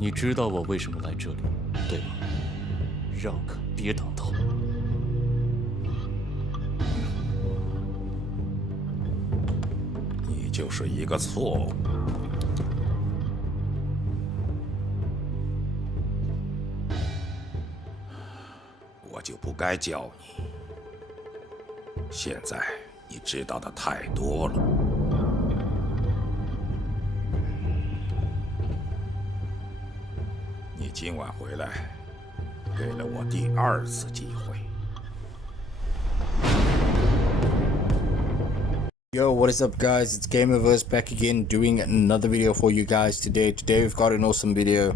你知道我为什么来这里，对吧？让开，别挡道。你就是一个错误。我就不该教你。现在你知道的太多了。你今晚回来，给了我第2次机会。Yo, what is up guys? It's Gamerverse back again doing another video for you guys today. Today we've got an awesome video.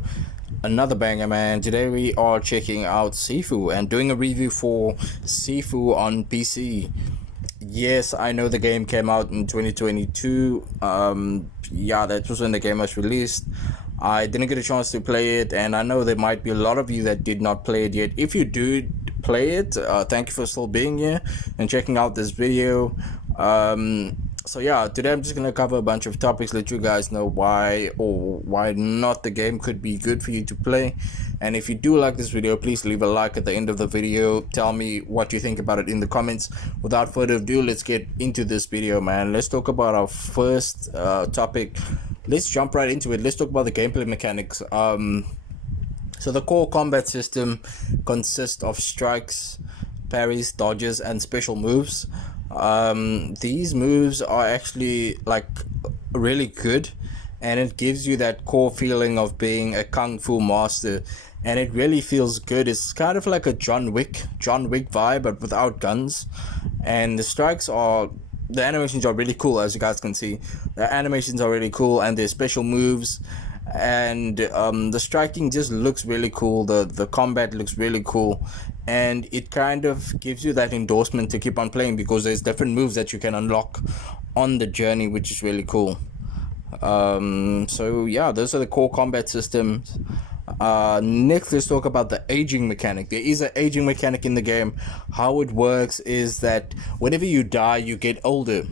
Another banger, man. Today we are checking out Sifu and doing a review for Sifu on PC. Yes, I know the game came out in 2022. Yeah, that was when the game was released. I didn't get a chance to play it, and I know there might be a lot of you that did not play it yet. If you do play it, thank you for still being here and checking out this video. So yeah, today I'm just gonna cover a bunch of topics, let you guys know why or why not the game could be good for you to play. And if you do like this video, please leave a like at the end of the video. Tell me what you think about it in the comments. Without further ado, let's get into this video, man. Let's talk about our first topic. Let's jump right into it. Let's talk about the gameplay mechanics. So the core combat system consists of strikes, parries, dodges, and special moves. These moves are actually like really good, and it gives you that core feeling of being a kung fu master, and it really feels good. It's kind of like a John Wick vibe, but without guns. And the animations are really cool, as you guys can see. The animations are really cool, and their special moves, and the striking just looks really cool. The combat looks really cool, and it kind of gives you that endorsement to keep on playing, because there's different moves that you can unlock on the journey, which is really cool. So yeah, those are the core combat systems. Next, let's talk about the aging mechanic. There is an aging mechanic in the game. How it works is that whenever you die, you get older,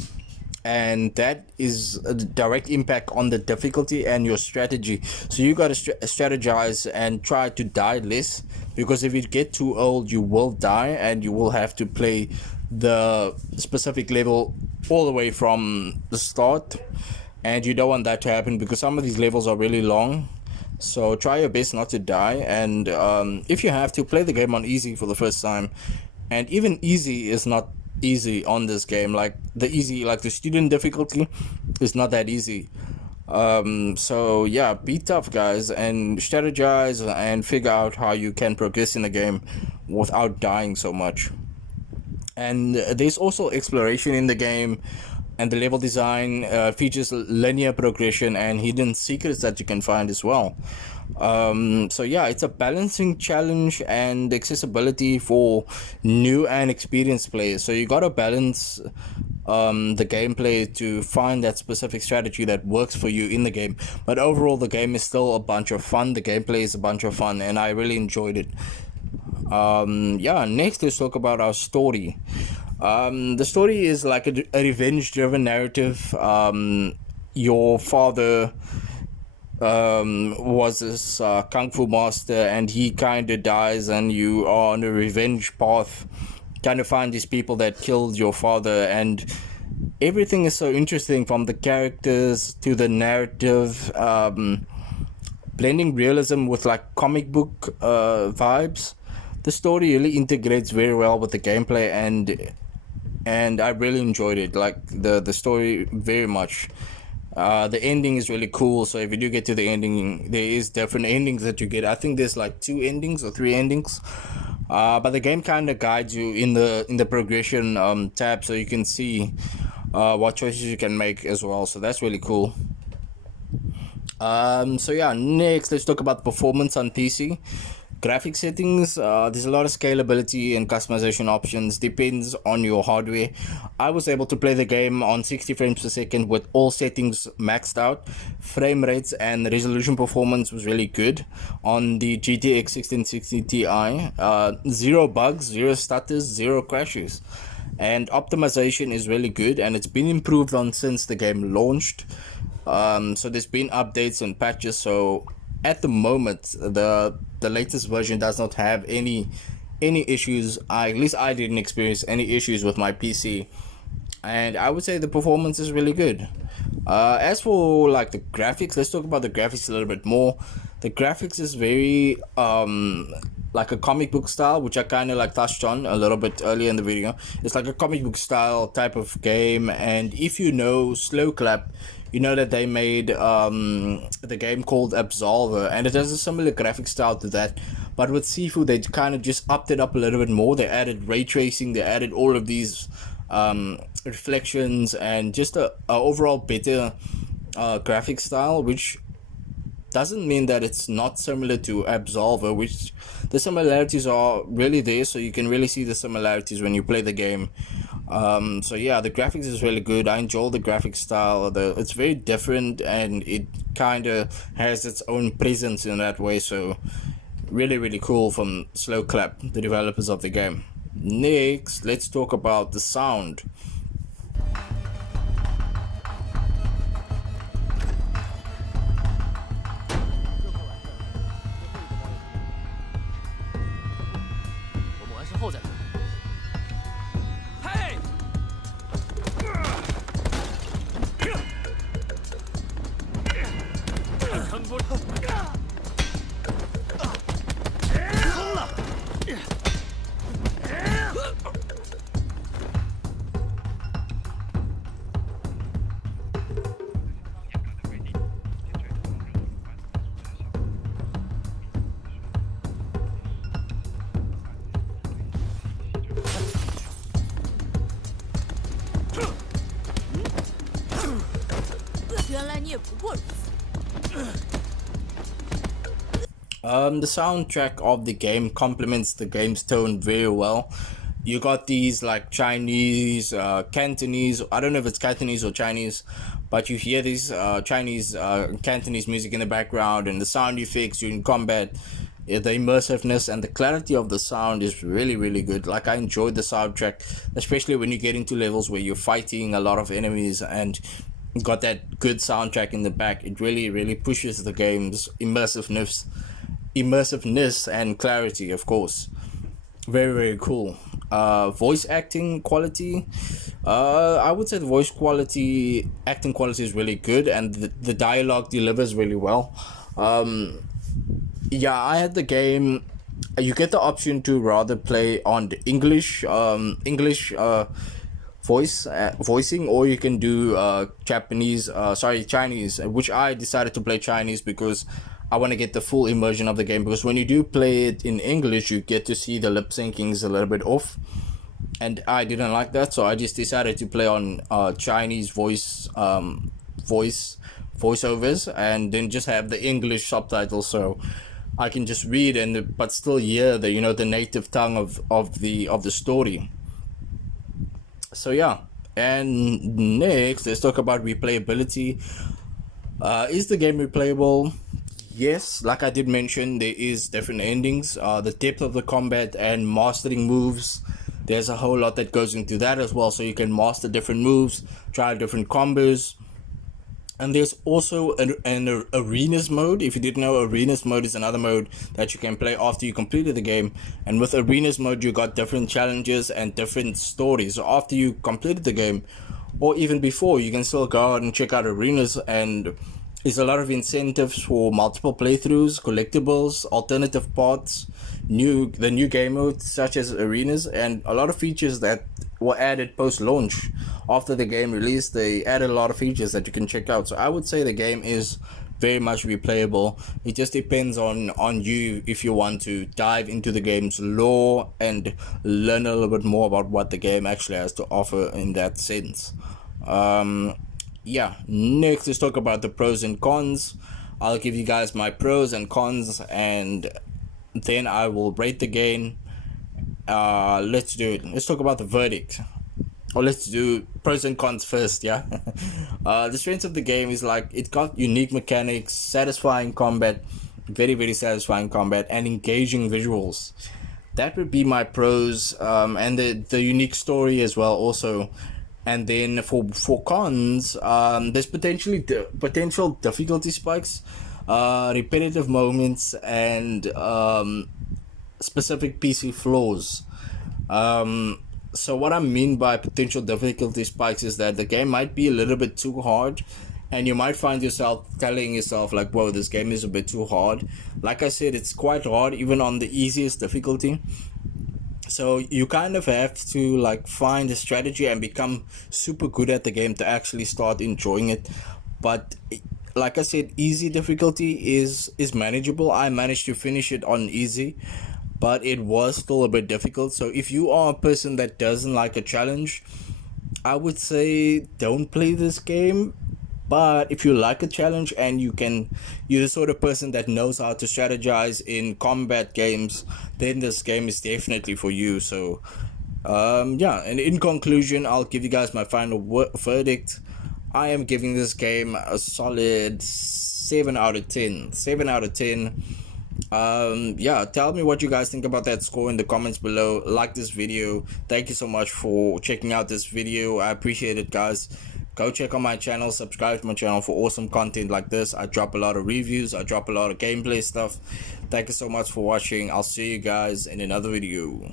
and that is a direct impact on the difficulty and your strategy. So you got to strategize and try to die less, because if you get too old, you will die, and you will have to play the specific level all the way from the start, and you don't want that to happen, because some of these levels are really long. So try your best not to die, and if you have to, play the game on easy for the first time. And even easy is not easy on this game. Like the student difficulty is not that easy. So yeah, be tough, guys, and strategize and figure out how you can progress in the game without dying so much. And there's also exploration in the game, and the level design features linear progression and hidden secrets that you can find as well. So yeah, it's a balancing challenge and accessibility for new and experienced players. So you gotta balance the gameplay to find that specific strategy that works for you in the game. But overall, the game is still a bunch of fun. The gameplay is a bunch of fun, and I really enjoyed it. Yeah, next let's talk about our story. The story is like a revenge driven narrative. Your father was this kung fu master, and he kind of dies, and you are on a revenge path, trying to find these people that killed your father. And everything is so interesting, from the characters to the narrative, blending realism with like comic book vibes. The story really integrates very well with the gameplay, and I really enjoyed it, like the story very much. The ending is really cool, so if you do get to the ending, there is different endings that you get. I think there's like 2 endings or 3 endings, but the game kind of guides you in the progression tab, so you can see what choices you can make as well. So that's really cool. So yeah, next let's talk about performance on PC. Graphic settings, there's a lot of scalability and customization options, depends on your hardware. I was able to play the game on 60 frames per second with all settings maxed out. Frame rates and resolution performance was really good on the GTX 1660 Ti. 0 bugs, 0 stutters, 0 crashes, and optimization is really good, and it's been improved on since the game launched. So there's been updates and patches, so at the moment, the latest version does not have any issues. At least I didn't experience any issues with my PC, and I would say the performance is really good. As for like the graphics, let's talk about the graphics a little bit more. The graphics is very like a comic book style, which I kind of like touched on a little bit earlier in the video. It's like a comic book style type of game, and if you know Slow Clap, you know that they made the game called Absolver, and it has a similar graphic style to that. But with Sifu, they kind of just upped it up a little bit more. They added ray tracing, they added all of these reflections, and just a overall better graphic style, which doesn't mean that it's not similar to Absolver, which the similarities are really there, so you can really see the similarities when you play the game. So yeah, the graphics is really good. I enjoy the graphic style. It's very different, and it kind of has its own presence in that way, so really cool from Slow Clap, the developers of the game. Next, let's talk about the sound. The soundtrack of the game complements the game's tone very well. You got these like Chinese, Cantonese, I don't know if it's Cantonese or Chinese, but you hear these Chinese, Cantonese music in the background, and the sound effects during combat. The immersiveness and the clarity of the sound is really good. Like, I enjoyed the soundtrack, especially when you get into levels where you're fighting a lot of enemies and got that good soundtrack in the back. It really pushes the game's immersiveness and clarity, of course. Very cool. Voice acting quality, I would say the acting quality is really good, and the dialogue delivers really well. Yeah, I had the game. You get the option to rather play on the English voicing, or you can do Chinese, which I decided to play Chinese because I want to get the full immersion of the game. Because when you do play it in English, you get to see the lip syncing is a little bit off, and I didn't like that, so I just decided to play on Chinese voiceovers, and then just have the English subtitles, so I can just read but still hear the native tongue of the story. So yeah, and next let's talk about replayability. Is the game replayable? Yes, like I did mention, there is different endings. The depth of the combat and mastering moves, there's a whole lot that goes into that as well, so you can master different moves, try different combos. And there's also an arenas mode. If you didn't know, arenas mode is another mode that you can play after you completed the game. And with arenas mode, you got different challenges and different stories. So after you completed the game, or even before, you can still go out and check out arenas, and there's a lot of incentives for multiple playthroughs, collectibles, alternative paths, the new game modes such as arenas, and a lot of features that were added post-launch. After the game release, they added a lot of features that you can check out. So I would say the game is very much replayable. It just depends on you if you want to dive into the game's lore and learn a little bit more about what the game actually has to offer in that sense. Yeah, next let's talk about the pros and cons. I'll give you guys my pros and cons, and then I will rate the game. Let's do it. Let's talk about the verdict. Or let's do pros and cons first, yeah? The strengths of the game is like, it got unique mechanics, satisfying combat, very satisfying combat, and engaging visuals. That would be my pros, and the unique story as well also. And then for cons, there's potential difficulty spikes. repetitive moments, and specific PC flaws. So what I mean by potential difficulty spikes is that the game might be a little bit too hard, and you might find yourself telling yourself like, whoa, this game is a bit too hard. Like I said, it's quite hard even on the easiest difficulty. So you kind of have to like find a strategy and become super good at the game to actually start enjoying it. But like I said, easy difficulty is manageable. I managed to finish it on easy, but it was still a bit difficult. So if you are a person that doesn't like a challenge, I would say don't play this game. But if you like a challenge and you're the sort of person that knows how to strategize in combat games, then this game is definitely for you. So yeah, and in conclusion, I'll give you guys my final verdict. I am giving this game a solid 7 out of 10. 7 out of 10. Yeah, tell me what you guys think about that score in the comments below. Like this video. Thank you so much for checking out this video. I appreciate it, guys. Go check on my channel, subscribe to my channel for awesome content like this. I drop a lot of reviews, I drop a lot of gameplay stuff. Thank you so much for watching. I'll see you guys in another video.